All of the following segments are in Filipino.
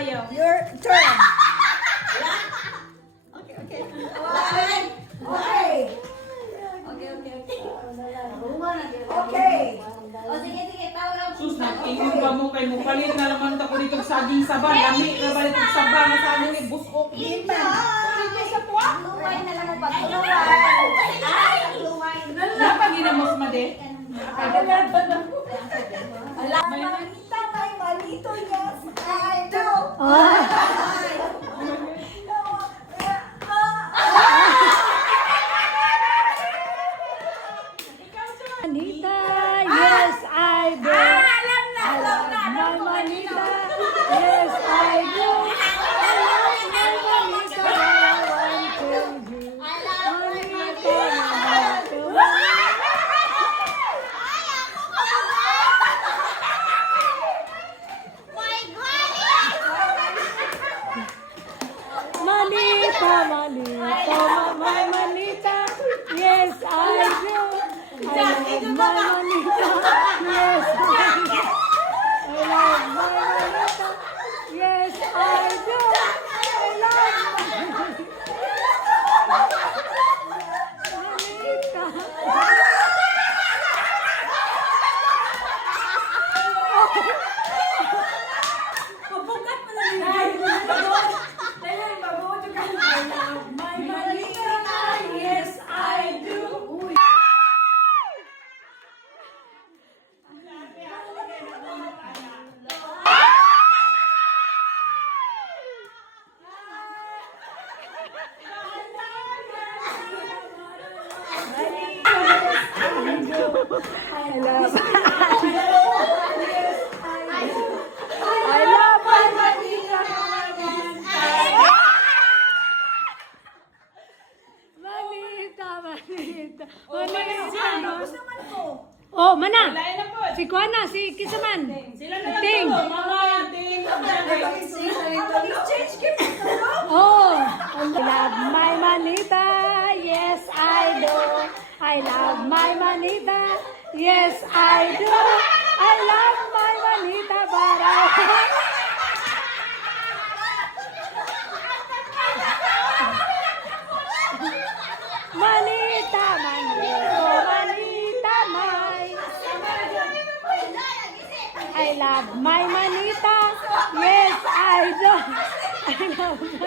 tayo. Your turn. Okay, okay. Okay. Okay. O, sige, sige. Tawag Sus, nag-ingon pa mo kay mo. Palit na naman ako dito saging saba. Lami na balik ang saba na sa amin. Busok. Lumay na lang ang pag-lumay. Ay, lumay. Napaginamos ma de. Manita, may malito, yes, I do. Manita, yes, I do. Alam na. My Manita, yes, I do. I love my Manita, I want to do. Manita, Manita. Manita, Manita, my Manita, yes, I do. I love my Manita, yes, I do. I love my Manita, yes, I do. I love my Manita. Mabukat mo na rin. Dahil mabuto ka. My malita, yes, I do. I love my Manita. Manita, Manita. Gusto naman ko. Oh, mana. Lain na po. Si Kuana, si Kisaman. Sila na lang Ting. po. Mga ting. Mag-exchange gift ka, no? Oh, I love my Manita. Yes, I do. I love my Manita. Yes, I do. I love my Manita, but Manita, Manita, Manita, I love my Manita. Yes, I do. I love my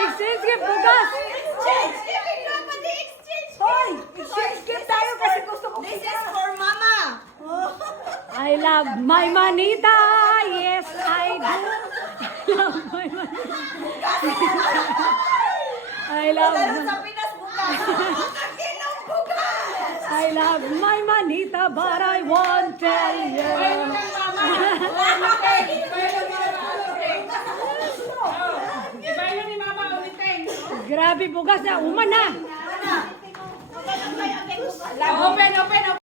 Exchange gift, bugas. Exchange gift! Hoy! Exchange gift tayo kasi gusto ko This is for mama. I love my Manita. Yes, I do. I love my Manita. I love Pero my, sa Pinas, bukas. I love my Manita, but I won't tell you. Ibayo ni mama ulit ting. Grabe bugas na, uman na. Open, open, open.